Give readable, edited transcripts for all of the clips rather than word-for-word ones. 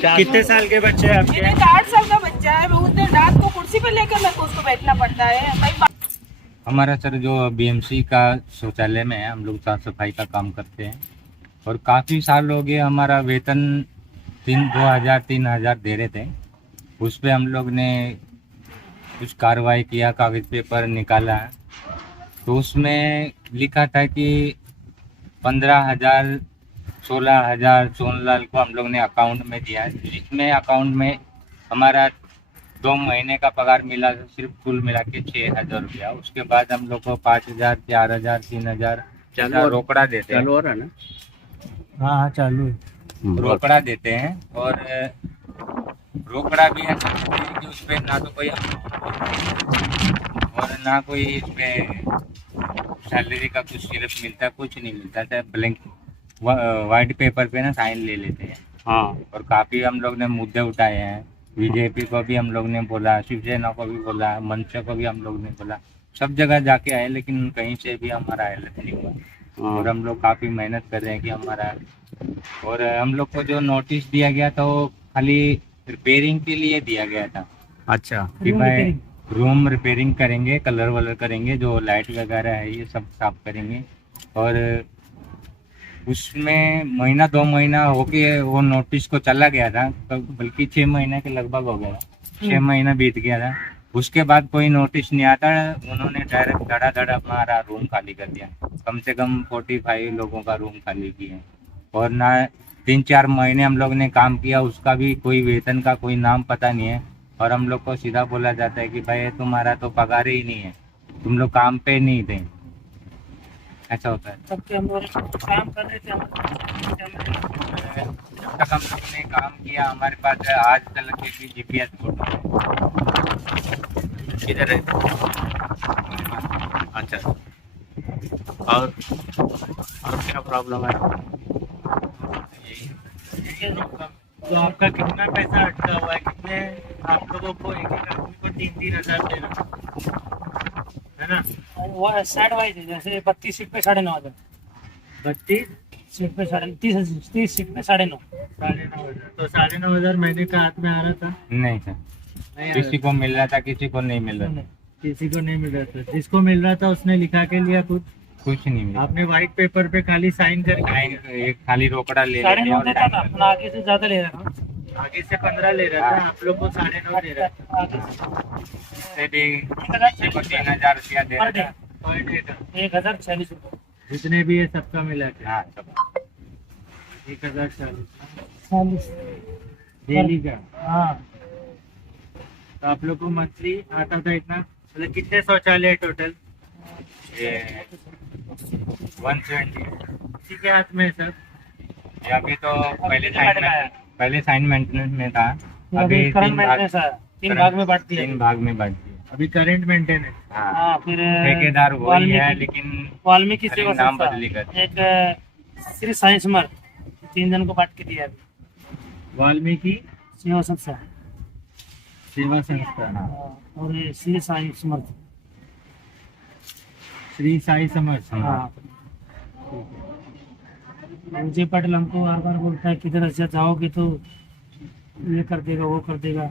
कितने साल के बच्चे हैं आपके? मेरे 8 साल का बच्चा है। वो उतने रात को कुर्सी पे लेकर मेरे को उसको बैठना पड़ता है भाई। हमारा सर जो बीएमसी का शौचालय में है, हम लोग साफ सफाई का काम करते हैं और काफ़ी साल हो गए। हमारा वेतन 2,000-3,000 दे रहे थे। उस पर हम लोग ने कुछ कार्रवाई किया, कागज पेपर निकाला तो उसमें लिखा था कि 15,000 16,000 सोनलाल को हम लोग ने अकाउंट में दिया, जिसमें अकाउंट में हमारा 2 महीने का पगार मिला, सिर्फ कुल मिला के 6,000 रुपया। उसके बाद हम लोग को 5,000 4,000 3,000 रोकड़ा देते हैं। चालू हो रहा है ना? हाँ चालू है। रोकड़ा देते हैं और रोकड़ा भी ऐसा देते हैं कि उस पर ना तो कोई और ना कोई इसमें सैलरी का कुछ सिर्फ मिलता है, कुछ नहीं मिलता है। ब्लैंक वाइट पेपर पे ना साइन ले लेते हैं। हाँ और काफ़ी हम लोग ने मुद्दे उठाए हैं। बीजेपी को भी हम लोग ने बोला, शिवसेना को भी बोला, मंच को भी हम लोग ने बोला, सब जगह जाके आए लेकिन कहीं से भी हमारा हेल्प नहीं हुआ। और हम लोग काफ़ी मेहनत कर रहे हैं कि हमारा, और हम लोग को जो नोटिस दिया गया था वो खाली रिपेयरिंग के लिए दिया गया था। अच्छा। कि भाई रूम रिपेयरिंग करेंगे, कलर वलर करेंगे, जो लाइट वगैरह है ये सब साफ करेंगे। और उसमें महीना 2 महीना होके वो नोटिस को चला गया था, बल्कि 6 महीने के लगभग हो गया, 6 महीना बीत गया था। उसके बाद कोई नोटिस नहीं आता, उन्होंने डायरेक्ट धड़ा हमारा रूम खाली कर दिया। कम से कम 45 लोगों का रूम खाली किया। और ना 3-4 महीने हम लोग ने काम किया, उसका भी कोई वेतन का कोई नाम पता नहीं है। और हम लोग को सीधा बोला जाता है कि भाई तुम्हारा तो पगार ही नहीं है, तुम लोग काम पे नहीं थे। ऐसा होता है। तब के हम लोग काम कर रहे थे। जब तक हम लोग ने काम किया, हमारे पास आज तक की जीपीएस फोटो है। किधर है? अच्छा। और क्या प्रॉब्लम है? तो आपका कितना पैसा अटका हुआ है? कितने आप लोगों को एक आदमी को 3-3 हजार देना है ना? वो साइड वाइज है, जैसे 32 सीट पे 9,500, 32 सीट पे 30 सीट पे 9,500। 9,500 तो 9,500 महीने का हाथ में आ रहा था? नहीं सर, नहीं आ किसी रहा को मिल रहा था, किसी को नहीं मिल रहा था। था। किसी को नहीं मिल रहा था। जिसको मिल रहा था उसने लिखा के लिया कुछ नहीं मिला। आपने व्हाइट पेपर पे खाली साइन करके एक खाली रोकड़ा ले लेते 9,500 और देता था, अपना आगे से ज्यादा ले रहा था। आगे से 15 ले रहा था, आप लोग को 9.5 दे रहा था। आगे से से भी किसी को 3,000 रुपया दे रहा पर डे था। पर डे का 1,046 रुपये। जितने भी है सबका मिला के हाँ सब 1,040 डेली का। हाँ, तो आप लोग को मंथली आता था इतना? मतलब कितने शौचालय है टोटल? ये 120। किसी के हाथ में है सर? ये अभी तो पहले साइन मेंटेनेंस में था, अभी करंट 3 भाग मेंटेनेंस है, 3 भाग में बांट दिया। 3 भाग में बांट दिया। अभी करंट मेंटेनेंस। हाँ, हाँ, फिर ठेकेदार वही है लेकिन वाल्मीकि खाली सेवा नाम संस्था, बदली कर। एक श्री साई समर्थ, 3 जन को बांट के दिया अभी। वाल्मीकि सेवा संस्था सेवा संस्था, और ये श्री साई समर्थ। श्री साई समर्थ। हाँ, विजय पाटिल हमको बार बार बोलता है किधर से जाओगे तो ये कर देगा, वो कर देगा।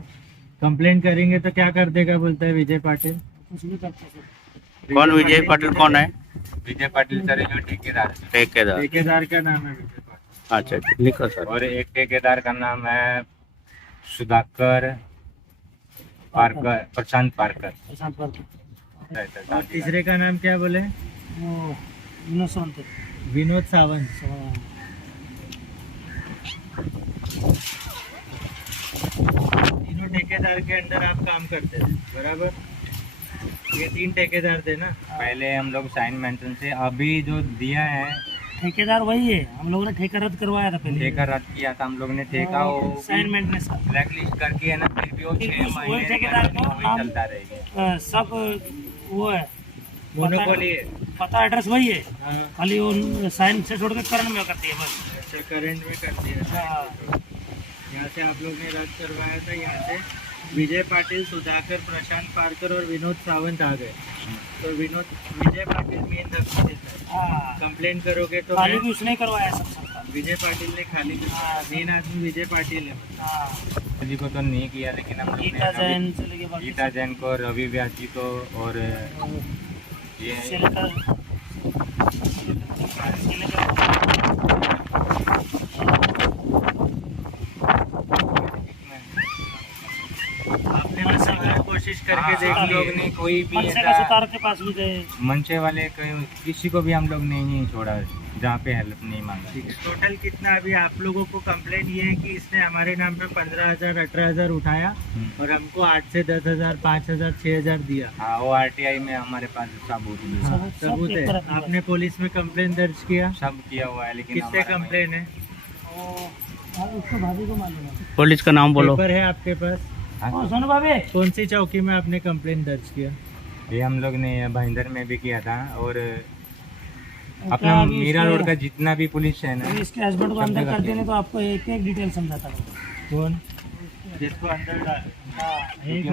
कंप्लेन करेंगे तो क्या कर देगा बोलता है विजय पाटिल? कुछ नहीं करता सर। कौन विजय पाटिल कौन है? विजय पाटिल सर जो ठेकेदार है। ठेकेदार। ठेकेदार का नाम है विजय पाटिल। अच्छा लिखो सर। और एक ठेकेदार का नाम है सुधाकर पारकर, प्रशांत पारकर। प्रशांत पाटिल। और तीसरे का नाम क्या बोले? वो विनोद सावंत। विनोद सावंत। तीनों ठेकेदार के अंदर आप काम करते थे बराबर? ये 3 ठेकेदार थे ना? पहले हम लोग साइन मेंटेनेंस से, अभी जो दिया है ठेकेदार वही है, हम लोगों ने ठेका रद्द करवाया था पहले। ठेका रद्द किया था हम लोग ने। ठेका वो साइन मेंटेनेंस ब्लैक लिस्ट करके है ना, फिर भी वो फिर 6 भी वही महीने ठेकेदार को वही हम- चलता रहेगा। सब वो है, मोनोपोली है। पता एड्रेस वही है, हाँ, खाली वो साइन से छोड़ के करण में करती है बस। अच्छा करंट में कर दिया। हाँ, यहाँ से आप लोग ने रद्द करवाया था, यहाँ से विजय पाटिल, सुधाकर, प्रशांत पारकर और विनोद सावंत आ गए। तो विजय पाटिल मेन रखते थे। हाँ, कंप्लेन करोगे तो खाली भी उसने ही करवाया सब सबका। विजय पाटिल ने खाली मेन आदमी विजय पाटिल है। हाँ जी को तो नहीं किया, लेकिन हम लोग ने गीता जैन से लेके बाकी गीता जैन को, रवि व्यास जी को और ये से लेकर आपने बस अगर कोशिश करके हाँ, देख हम ली। लोग ने कोई भी मनसे का ऐसा सितार के पास भी गए। मंचे वाले किसी को भी हम लोग ने नहीं छोड़ा जहाँ पे हेल्प नहीं मांगा। ठीक है, टोटल कितना अभी आप लोगों को कंप्लेन ये है कि इसने हमारे नाम पे 15,000 18,000 उठाया और हमको 8 से 10,000 5,000 6,000 दिया। हाँ, वो आरटीआई में हमारे पास सबूत भी है। सब सबूत एक है। तरफ ही आपने पुलिस में कंप्लेन दर्ज किया? सब किया हुआ है, लेकिन किससे हमारा कंप्लेन है? उसको भाभी को मालूम है। पुलिस का नाम बोलो। पेपर है आपके पास? हाँ, ओ सोनू भाभी कौन सी चौकी में आपने कंप्लेन दर्ज किया? ये हम लोग ने भाईंदर में भी किया था, और क्या अपना अभी मीरा इसके- रोड का जितना भी पुलिस है ना, अभी इसके हस्बैंड को सब अंदर जगह कर किया। देने तो आपको एक एक डिटेल समझाता हूँ। कौन जिसको अंदर डाल? क्योंकि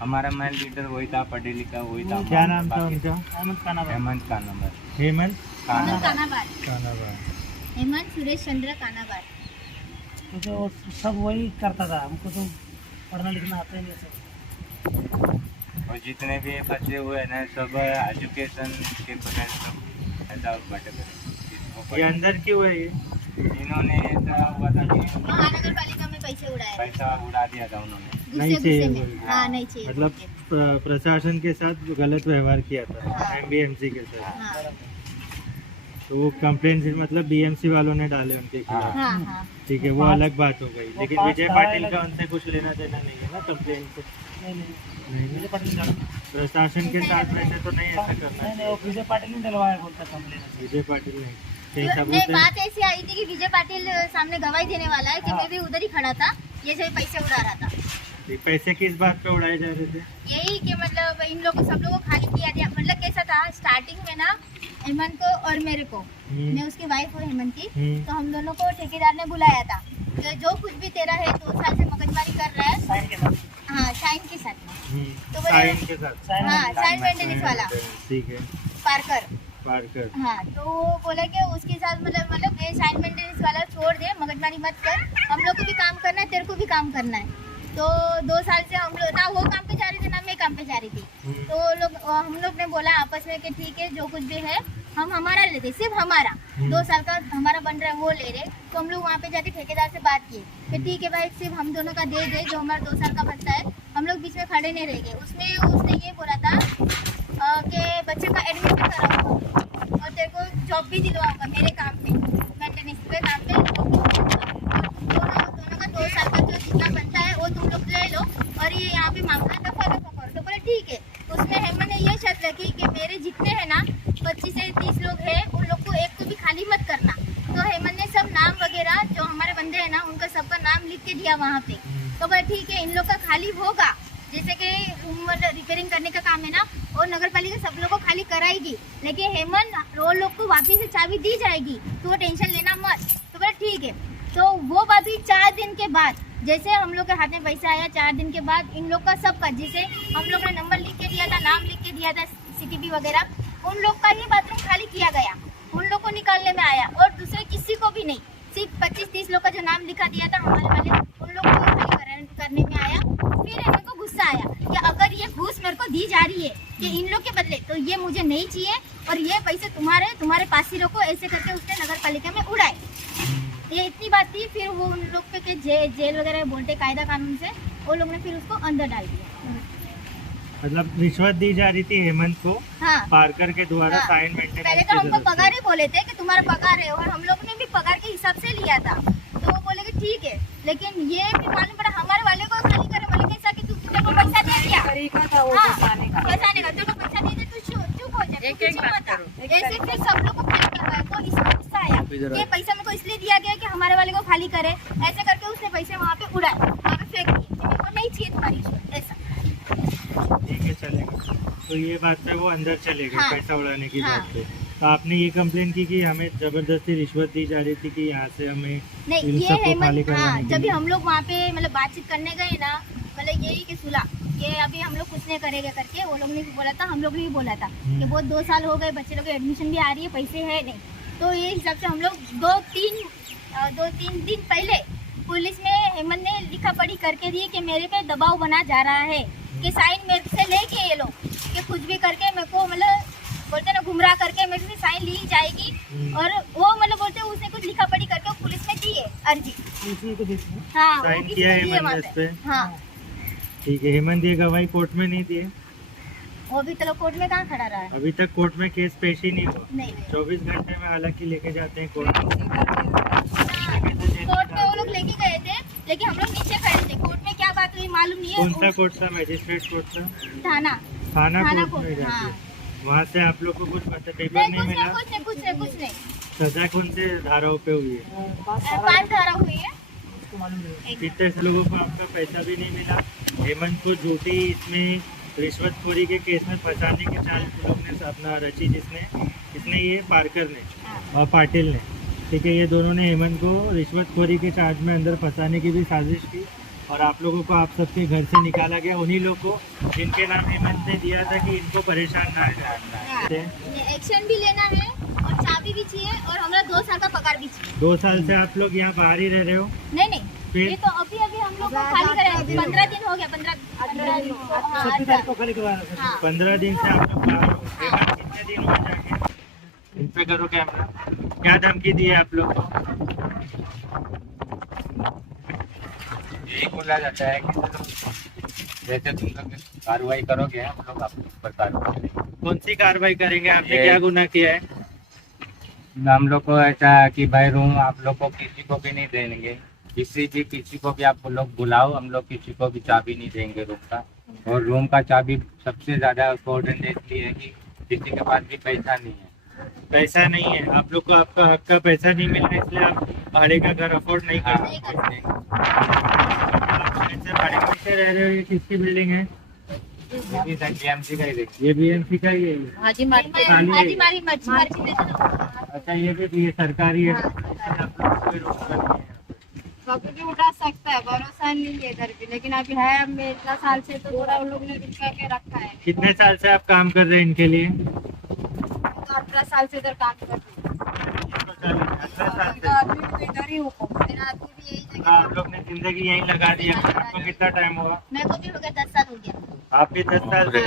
हमारा मेन लीडर वही था, पढ़े लिखा वही था। क्या नाम था बाकी उनका? अहमद खाना भाई। हेमंत का नंबर हेमंत काना कानाबार कानाबार। हेमंत सुरेश चंद्र कानाबार। क्योंकि वो सब वही करता था, हमको तो पढ़ना लिखना आता ही नहीं सब। और जितने भी बचे हुए हैं ना, सब एजुकेशन के बगैर सब ऐसा बटे ये अंदर क्यों है ये? इन्होंने ऐसा हुआ था कि महानगर पालिका में पैसे उड़ाए पैसा उड़ा दिया था उन्होंने। नहीं गुस्से चाहिए गुस्से बोल में। के। हाँ नहीं चाहिए मतलब प्रशासन के साथ गलत व्यवहार किया था हाँ। एमबीएमसी के साथ। हाँ तो वो कंप्लेन मतलब बीएमसी वालों ने डाले उनके खिलाफ। हाँ। हाँ हाँ ठीक है, वो अलग बात हो गई, लेकिन पास विजय था, पाटिल अलग- का उनसे कुछ लेना देना नहीं है ना कंप्लेन से। नहीं नहीं नहीं, विजय पाटिल ने प्रशासन के साथ वैसे तो नहीं ऐसा करना नहीं चाहिए। वो विजय पाटिल ने डलवाया बोलता कंप्लेन। विजय पाटिल नहीं, कहीं नहीं, सबूत है? बात ऐसी आई थी कि विजय पाटिल सामने गवाही देने वाला है कि हाँ। मैं भी उधर ही खड़ा था, ये सभी पैसे उड़ा रहा था। ये पैसे किस बात पे उड़ाए जा रहे थे? यही कि मतलब इन लोगों सब लोगों को खाली किया दिया। मतलब कैसा था स्टार्टिंग में ना, हेमंत को और मेरे को, मैं उसकी वाइफ हूँ हेमंत की, तो हम दोनों को ठेकेदार ने बुलाया था कि जो कुछ भी तेरा है 2 साल से मगजमारी कर रहा है। साइन के साथ हाँ साइन के साथ में। तो बोले- साइन के साथ। साइन हाँ साइन मेंटेनेंस वाला ठीक है, पार्कर। पार्कर। हाँ तो वो बोला कि उसके साथ मतलब ये साइन मेंटेनेंस वाला छोड़ दे, मगजमारी मत कर, हम लोग को भी काम करना है, तेरे को भी काम करना है। तो 2 साल से हम लोग ना वो काम पे जा रही थी ना मैं काम पे जा रही थी। तो हम लोग ने बोला आपस में कि ठीक है जो कुछ भी है हम हमारा लेते, सिर्फ हमारा 2 साल का हमारा बन रहा है वो ले रहे। तो हम लोग वहाँ पे जाके ठेकेदार से बात किए कि ठीक है भाई सिर्फ हम दोनों का दे दे, जो हमारा 2 साल का बनता है, हम लोग बीच में खड़े नहीं रह गए। उसमें उसने ये बोला था कि बच्चे का एडमिशन कराऊंगा और तेरे को जॉब भी दिलवाऊंगा मेरे काम पे, मेंटेनेंस के काम पे जॉब भी दिलवाऊंगा। दोनों का 2 साल का जो जितना बनता है वो तुम लोग ले लो और ये यहाँ पे मामला दफा करो। तो बोले ठीक है। उसमें हेमंत ने ये शर्त रखी कि मेरे जितने हैं ना 25 से 30 लोग हैं, उन लोग को एक को भी खाली मत करना। तो हेमंत ने सब नाम वगैरह जो हमारे बंदे हैं ना उनका सबका नाम लिख के दिया वहाँ पे। तो बोले ठीक है इन लोग का खाली होगा, जैसे कि रूम रिपेयरिंग करने का काम है ना, और नगर पालिका सब लोग को खाली कराएगी, लेकिन हेमंत वो लोग को वापिस से चाबी दी जाएगी, तो वो टेंशन लेना मत। तो बोले ठीक है। तो वो बात हुई 4 दिन के बाद, जैसे हम लोग के हाथ में पैसा आया 4 दिन के बाद इन लोग का सबका, जैसे हम लोग ने नंबर लिख के दिया था, नाम लिख के दिया था, CTP वगैरह, उन लोग का ही बाथरूम खाली किया गया, उन लोग को निकालने में आया और दूसरे किसी को भी नहीं। सिर्फ 25-30 लोग का जो नाम लिखा दिया था हमारे वाले, उन लोग को खाली करने में आया। फिर इनको को गुस्सा आया कि अगर ये घूस मेरे को दी जा रही है कि इन लोग के बदले, तो ये मुझे नहीं चाहिए और ये पैसे तुम्हारे पास ही रखो। ऐसे करके उसने नगर पालिका में उड़ाए। ये इतनी बात थी। फिर वो उन लोग पे के जेल वगैरह बोलते कायदा कानून से, वो लोग ने फिर उसको अंदर डाल दिया। मतलब रिश्वत दी जा रही थी हेमंत को हाँ पार्कर के द्वारा हाँ। साइन मेंटेनेंस पहले तो हमको पगार ही बोले थे कि तुम्हारा पगार है, और हम लोग ने भी पगार के हिसाब से लिया था। तो वो बोले कि ठीक है, लेकिन ये भी मालूम पड़ा हमारे वाले को खाली करे। बोले कैसा कि तुमने को पैसा दे दिया, फंसाने का, तेरे को पैसा दे दे, तू चुप हो जा, एक बात करो। ऐसे फिर सब लोग को खाली करवाया। तो इसको गुस्सा आया, ये पैसा मेरे को इसलिए दिया गया कि हमारे वाले को खाली करे। ऐसे करके उसने पैसे वहाँ पे उड़ाए, वहाँ पे फेंक दिए। मेरे को नहीं चाहिए तुम्हारी रिश्वत, ऐसा। ठीक है चलेगा। तो ये बात पे वो अंदर चले गए हाँ। पैसा उड़ाने की हाँ। बात पे। तो आपने ये कंप्लेन की कि हमें जबरदस्ती रिश्वत दी जा रही थी कि यहाँ से हमें नहीं इन ये सबको खाली हेमंत, करवाने हाँ के जब भी लिए। हम लोग वहाँ पे मतलब बातचीत करने गए ना, मतलब यही कि सुला कि अभी हम लोग कुछ नहीं करेंगे करके, वो लोग ने भी बोला था, हम लोग ने भी बोला था कि बहुत 2 साल हो गए, बच्चे लोग की एडमिशन भी आ रही है, पैसे है नहीं। तो ये हिसाब से हम लोग दो तीन दिन पहले पुलिस में हेमंत ने लिखा पढ़ी करके दी कि मेरे पे दबाव बना जा रहा है कि साइन मेरे से लेके ये लोग कि कुछ भी करके मेरे को मतलब बोलते ना गुमराह करके मेरे से साइन ली जाएगी। और वो मतलब बोलते उसने कुछ लिखा पढ़ी करके वो पुलिस में दी है अर्जी। हाँ, साइन वो किया है किसी ने हेमंत दिए इस पे? वहाँ पे। हाँ, ठीक है, हेमंत ये गवाही कोर्ट में नहीं दिए? वो भी तो कोर्ट में कहाँ खड़ा रहा है? अभी तक कोर्ट में केस पेश ही नहीं हुआ। नहीं, 24 घंटे में हालांकि लेके जाते हैं कोर्ट में। कोर्ट में वो लोग लेके गए थे लेकिन हम लोग नीचे खड़े थे। कोर्ट में क्या बात हुई मालूम नहीं कौन सा है। कोर्ट था? मजिस्ट्रेट कोर्ट था? थाना थाना कोर्ट में कोर्ट। हाँ, जाके वहाँ से आप लोग को कुछ पेपर नहीं नहीं मिला? कुछ नहीं। सजा कौन से धाराओं पे हुई है? 5 धारा हुई है। कितने लोगों को आपका पैसा भी नहीं मिला? हेमंत को झूठी इसमें रिश्वतखोरी के केस में फंसाने के चाल लोग ने अपना रची, इसने ये पारकर ने और पाटिल ने, ठीक है, ये दोनों ने हेमंत को रिश्वतखोरी के चार्ज में अंदर फंसाने की भी साजिश की और आप लोगों को आप सबके घर से निकाला गया। उन्हीं लोग को जिनके नाम हेमंत ने दिया था कि इनको परेशान ना करें। एक्शन भी लेना है और चाबी भी चाहिए और हमारा 2 साल का पगार भी चाहिए। 2 साल से आप लोग यहाँ बाहर ही रह रहे हो? नहीं, फिर? ये तो अभी हम लोग को खाली करे 15 दिन हो गया। 15 दिन को खाली करवाया था। हाँ। 15 दिन से आप लोग बाहर हो। हेमंत कितने दिन हुए जाके? इन पे करो कैमरा। क्या धमकी दी है आप लोग को? यही बोला जाता है कि जैसे तुम लोग कार्रवाई करोगे हम लोग आपके ऊपर कार्रवाई करेंगे। कौन सी कार्रवाई करेंगे? आपने क्या गुनाह किया है? हम लोग को ऐसा है कि भाई रूम आप लोग को किसी को भी नहीं देंगे, किसी को भी आप लोग बुलाओ, हम लोग किसी को भी चाबी नहीं देंगे रूम का। और रूम का चाबी सबसे ज्यादा इम्पोर्टेंट इसलिए है कि किसी के पास भी पैसा नहीं है। पैसा नहीं है आप लोग को, आपका हक का पैसा नहीं मिला इसलिए आप भाड़े का घर अफोर्ड नहीं कर हाँ, सकते। आप ऐसे भाड़े में से रह रहे हो? ये किसकी बिल्डिंग है? BMC का ही देखिए। ये BMC का ही है? हाजी मारी मर्जी में था। अच्छा, ये भी सरकारी है? हाँ, आप लोग को कोई रोक नहीं है। कभी भी उठा सकता है, भरोसा नहीं है इधर भी। लेकिन अभी है अब में इतना साल से तो थोड़ा उन लोग ने बिठा के रखा है। कितने साल से आप काम कर रहे हैं इनके लिए? 18 साल से इधर काम कर रही हूँ। 18 साल से। आदमी तो इधर ही हो। मेरा आदमी भी यही जगह। आप लोग ने जिंदगी यहीं लगा दी है। आपको कितना टाइम हुआ? मेरे को भी हो गया 10 साल हो गया। आप भी 10 साल से?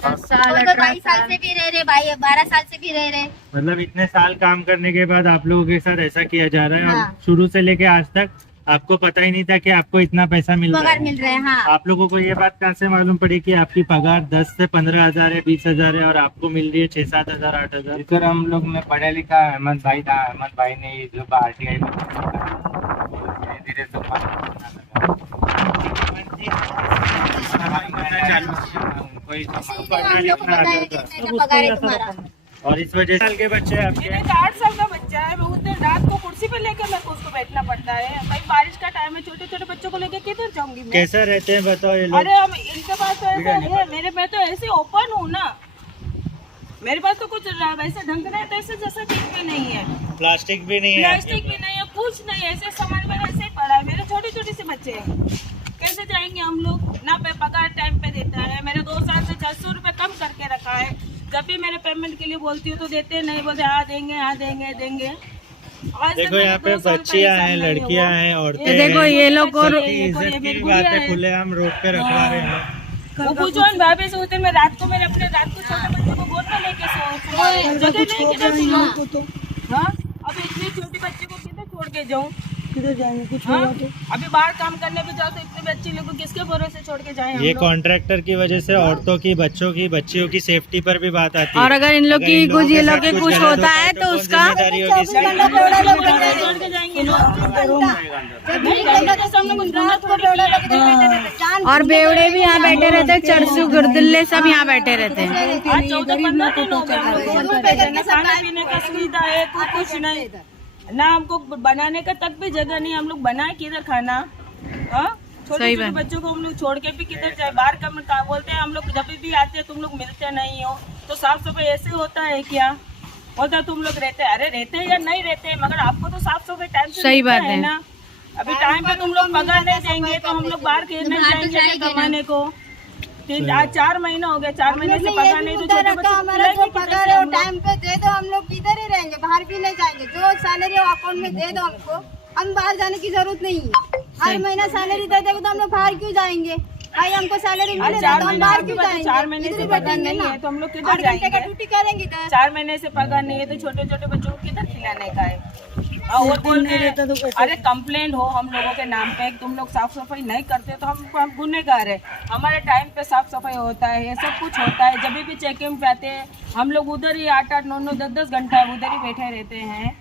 10 साल और 22 साल से भी रह रहे भाई, 12 साल से भी रह रहे। मतलब इतने साल काम करने के बाद आप लोगों के साथ ऐसा किया जा रहा है? हाँ। और शुरू से लेके आज तक आपको पता ही नहीं था कि आपको इतना पैसा मिल रहा पगार है? मिल रहे हैं। हाँ, आप लोगों को ये बात कहाँ से मालूम पड़ी कि आपकी पगार 10 से 15 हजार है, 20 हजार है और आपको मिल रही है 6-7 हजार, 8 हजार? इधर हम लोग में पढ़ा लिखा अहमद भाई था। अहमद भाई ने ये जो RTI में धीरे धीरे तो उनको ही इसीलिए हम लोग को बताया कि इतना पगार है तुम्हारा। और इस वजह साल के बच्चे आपके? मेरे 8 साल का बच्चा है। मैं उस दिन रात को कुर्सी पे लेकर मेरे को उसको बैठना पड़ता है भाई। बारिश का टाइम है, छोटे छोटे बच्चों को लेकर किधर जाऊंगी मैं? कैसा रहते हैं बताओ ये लोग? अरे हम इनके पास तो ऐसा है, मेरे मैं तो ऐसे ओपन हूँ ना। मेरे पास तो कुछ वैसे ढंग का ऐसे जैसा चीज भी नहीं है, प्लास्टिक भी नहीं है? प्लास्टिक भी नहीं है, कुछ नहीं है। ऐसे सामान में ऐसे ही पड़ा है। मेरे छोटे छोटे से बच्चे हैं, कैसे जाएंगे हम लोग? ना पे पगार टाइम पे देता है। मेरे 2 साल से 600 रुपए कम करके रखा है। जब भी मेरे पेमेंट के लिए बोलती हूँ तो देते नहीं, बोलते हाँ देंगे, हाँ देंगे, देंगे। आज तक देखो मेरे यहाँ पे 2 साल का बच्चियाँ हिसाब हैं, नहीं लड़कियाँ हुआ। हैं, औरतें ये हैं। देखो ये लोग और सबकी इज्जत की बात है, खुलेआम रोड पे रखवा रहे हैं। वो पूछो इन भाभी से होते मैं रात को मेरे अपने रात को छोटे बच्चों को गोद में लेके सो जगह नहीं किधर सुना। हाँ, अब इतने छोटे बच्चे को किधर छोड़ के जाऊँ? किधर जाएंगे? कुछ हाँ? होगा तो? अभी बाहर काम करने पे जाओ तो इतने बच्चे लोग को किसके भरोसे छोड़ के जाए? ये कॉन्ट्रैक्टर की वजह से औरतों की, बच्चों की, बच्चियों की सेफ्टी पर भी बात आती है। और अगर इन लोग की कुछ ये लोग के कुछ गलत होता है तो कौन उसका जिम्मेदारी होगी इसकी? छोड़ के जाएंगे और बेवड़े भी यहाँ बैठे रहते हैं, चरसू गुरदुल्ले सब यहाँ बैठे रहते हैं। आज 14-15 दिन हो गए। ना खाने पीने का सुविधा है, कुछ नहीं ना। हमको बनाने का तक भी जगह नहीं। हम लोग बनाए किधर खाना? हाँ, छोटे छोटे बच्चों को हम लोग छोड़ के भी किधर जाए? बाहर का बोलते हैं हम लोग जब भी आते हैं तुम लोग मिलते नहीं हो। तो साफ सफाई ऐसे होता है क्या? बोलता तुम लोग रहते हैं, अरे रहते हैं या नहीं रहते हैं, मगर आपको तो साफ सफाई टाइम से सही बात है ना। अभी टाइम पे तुम लोग पगार नहीं देंगे तो हम लोग बाहर नहीं जाएंगे कमाने को। आज 4 महीना हो गया, 4 महीने से पगार नहीं, तो छोटे बच्चों को हमारा जो खिलाएंगे पगार कैसे है वो हम लोग? टाइम पे दे दो, हम लोग इधर ही रहेंगे, बाहर भी नहीं जाएंगे। जो सैलरी अकाउंट में दे दो हमको, हम बाहर जाने की जरूरत नहीं है। हर महीना सैलरी दे देगा तो हम लोग बाहर क्यों जाएंगे? भाई हमको सैलरी आज मिले 4 तो हम महीने बाहर की क्यों बात है, जाएंगे? 4 महीने इधर से ही पगार बैठेंगे नहीं ना, है तो हम लोग 8 किधर घंटे का जाएंगे? ड्यूटी करेंगे इधर। 4 महीने से पगार नहीं है तो छोटे छोटे बच्चों को किधर खिलाने का है? और बोलते हैं अरे कंप्लेंट हो हम लोगों के नाम पे, तुम लोग साफ सफाई नहीं करते तो हम गुनहगार है। हमारे टाइम पे साफ सफाई होता है, ये सब कुछ होता है। जब भी चेकिंग पे आते हैं हम लोग उधर ही 8-8, 9-9, 10-10 घंटा उधर ही बैठे रहते हैं।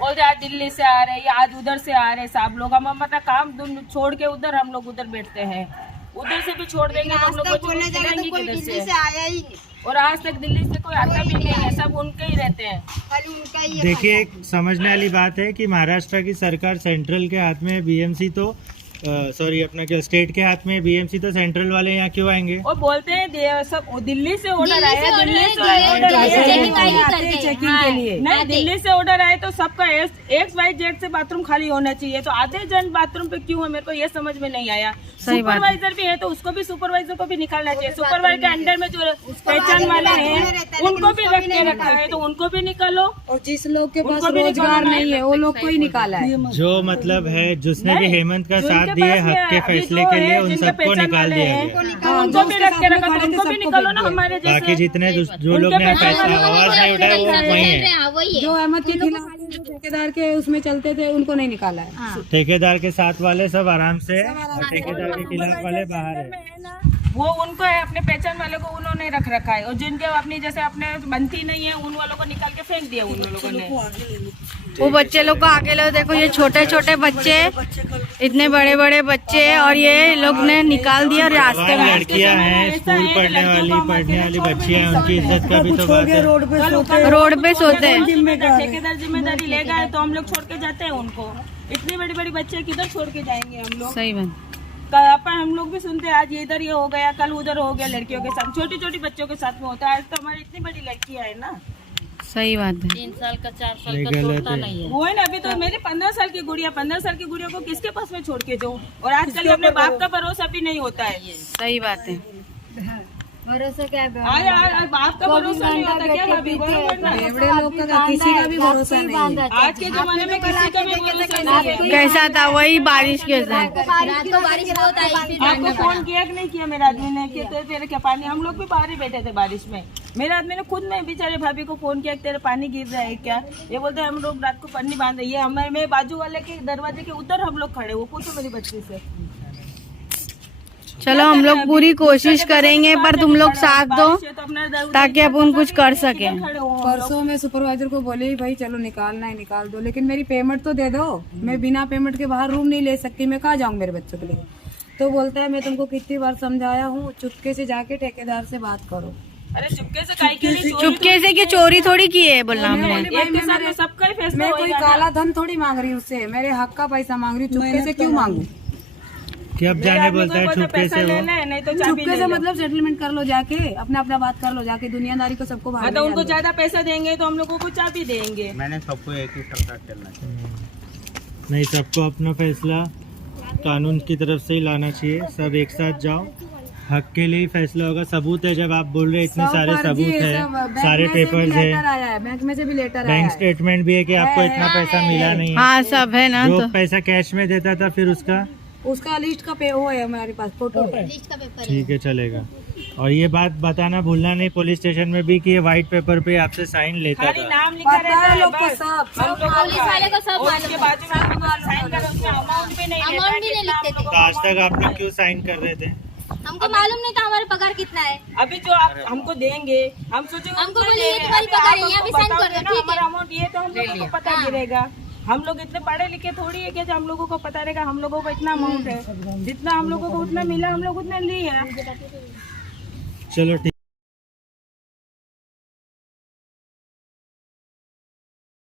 और आज दिल्ली से आ रहे हैं या आज उधर से आ रहे हैं सब लोग, हम अपना काम छोड़ के उधर हम लोग उधर बैठते हैं। उधर से भी छोड़ देंगे तो हम लोग बच्चों को खिलाएंगे कोई किधर दिल्ली से? से आया ही नहीं, और आज तक दिल्ली से कोई आता भी नहीं है, सब उनके ही रहते हैं। खाली उनका ही है। देखिए, एक समझने वाली बात है कि महाराष्ट्र की सरकार सेंट्रल के हाथ में, बीएमसी तो सॉरी अपना क्या स्टेट के हाथ में, बीएमसी तो सेंट्रल वाले यहाँ क्यों आएंगे? और बोलते हैं सब दिल्ली से ऑर्डर आया, दिल्ली से order ऑर्डर आया, checking आया चेकिंग के लिए। नहीं, दिल्ली से ऑर्डर आए तो सबका XYZ से बाथरूम खाली होना चाहिए, तो आधे जन बाथरूम पे क्यों है? मेरे को ये समझ में नहीं आया। सुपरवाइजर भी है तो उसको भी, सुपरवाइजर को भी निकालना चाहिए। सुपरवाइजर के अंडर में जो पहचान वाले हैं उनको भी रख के रखा है तो उनको भी निकालो। और जिस लोग के पास उनको भी रोजगार निकालना नहीं है वो लोग को ही निकाला है। जो मतलब है जिसने भी नहीं, हेमंत का जो साथ इनके दिए पास हक के है, फैसले अभी के जो लिए है, उन जिनके सबको पहचान निकाल वाले दिया हैं, गया। उनको भी रख के रखा तो उनको भी निकालो ना हमारे बाकी जैसे। जितने जो लोग ने फैसला आवाज नहीं उठाया वो वही है। हाँ वही है। जो अहमद के खिलाफ ठेकेदार के उसमें चलते थे उनको नहीं निकाला है। ठेकेदार के साथ वाले सब आराम से, और ठेकेदार के खिलाफ वाले बाहर है। वो उनको है, अपने पहचान वाले को उन्होंने रख रखा है, और जिनके अपनी जैसे अपने बनती नहीं है उन वालों को निकाल के फेंक दिया उन लोगों ने। वो बच्चे लोग को आगे लो, देखो ये छोटे छोटे बच्चे, इतने बड़े बड़े बच्चे, और ये लोग ने निकाल दिया रास्ते में। लड़कियां हैं, स्कूल पढ़ने वाली बच्चियां हैं, उनकी इज्जत का भी तो बात है। रोड पे सोते हैं। ठेकेदार जिम्मेदारी लेगा है तो हम लोग छोड़ के जाते हैं उनको। इतनी बड़ी बड़ी बच्चे किधर छोड़ के जाएंगे हम लोग? सही बात। अपन हम लोग भी सुनते हैं आज ये इधर ये हो गया, कल उधर हो गया, लड़कियों के साथ, छोटी छोटी बच्चों के साथ में होता है। आज तो हमारी इतनी बड़ी लड़कियां है ना। सही बात है। 3 साल का 4 साल ये का गलत छोड़ता है। नहीं है। वो है ना, अभी तो मेरी 15 साल की गुड़िया, 15 साल की गुड़िया को किसके पास में छोड़ के जाऊँ? और आजकल अपने बाप का भरोसा भी नहीं होता है। सही बात है। भरोसा क्या है? आज बाप का भरोसा नहीं होता क्या भाभी? बरोबर ना? एवढे लोग का किसी का भी भरोसा नहीं है। आज के जमाने में किसी का भी भरोसा नहीं है। कैसा था वही बारिश के साथ। रात को बारिश बहुत आई, फिर आपको फोन किया कि नहीं किया मेरे आदमी ने कि तेरे क्या पानी? हम लोग भी बाहर ही बैठे थे बारिश में। मेरे आदमी ने खुद में बेचारे भाभी को फोन किया कि तेरे पानी गिर रहा है क्या? ये बोलते हम लोग रात को पन्नी बांध रही है। हमारे मेरे बाजू वाले के दरवाजे के उधर हम लोग खड़े, वो पूछो मेरी बच्ची से। चलो हम लोग पूरी कोशिश करेंगे, पर तुम लोग साथ दो ताकि अपन कुछ कर सके। परसों मैं सुपरवाइजर को बोली भाई चलो निकालना है निकाल दो, लेकिन मेरी पेमेंट तो दे दो। मैं बिना पेमेंट के बाहर रूम नहीं ले सकती, मैं कहाँ जाऊँ मेरे बच्चों के लिए? तो बोलता है मैं तुमको कितनी बार समझाया हूँ, चुपके से जाके ठेकेदार से बात करो। अरे चुपके से काहे के लिए? चुपके से कि चोरी थोड़ी की है बोलना हमने। एक के साथ में सबका ही फैसला मैं कोई काला धन थोड़ी मांग रही हूँ उससे, मेरे हक का पैसा मांग रही हूँ। चुपके से क्यों मांगू? कि अब जाने बोलता है चुपके से वो। नहीं तो चाबी चुपके से मतलब सेटलमेंट कर लो जाके, अपना अपना बात कर लो जाके। दुनियादारी को सबको बाहर तो उनको ज्यादा पैसा देंगे तो हम लोगों को चाबी देंगे। मैंने सबको एक ही सरकार चलना चाहिए। नहीं, सबको अपना फैसला कानून की तरफ से ही लाना चाहिए। सब एक साथ जाओ, हक के लिए ही फैसला होगा। सबूत है, जब आप बोल रहे इतने सारे सबूत है, सारे पेपर्स है, आया है, बैंक में से भी लेटर आया बैंक है। स्टेटमेंट भी है कि आपको इतना पैसा मिला नहीं है। हाँ सब है ना। जो तो पैसा कैश में देता था फिर उसका लिस्ट का पे वो है हमारे पास, फोटो है। लिस्ट का पेपर है। ठीक है, चलेगा। और ये बात बताना भूलना नहीं पुलिस स्टेशन में भी कि ये व्हाइट पेपर पे आपसे साइन लेता खाली था। नाम लिखा रहता है लोग को बस। सब हम लोग पुलिस वाले को सब और उसके बाजू में हम लोग साइन कर उसमें अमाउंट भी नहीं अमाउंट भी नहीं लिखते थे। तो आज तक आप लोग क्यों साइन कर रहे थे? हमको मालूम नहीं था हमारा पगार कितना है। अभी जो आप हमको देंगे, हम सोचेंगे हमको उनको बोलिए देंगे। तुम्हारी अभी पगार आप है, यहाँ हमको पे साइन बताओगे कर दो, ना ठीक है। हमारा अमाउंट ये तो हम लोगों को पता गिरेगा। हम लोग इतने पढ़े लिखे थोड़ी है कि जो हम लोगों को पता रहेगा हम लोगों को इतना अमाउंट है। जितना हम लोगों को उतना मिला हम लोग उतना लिए। चलो ठीक।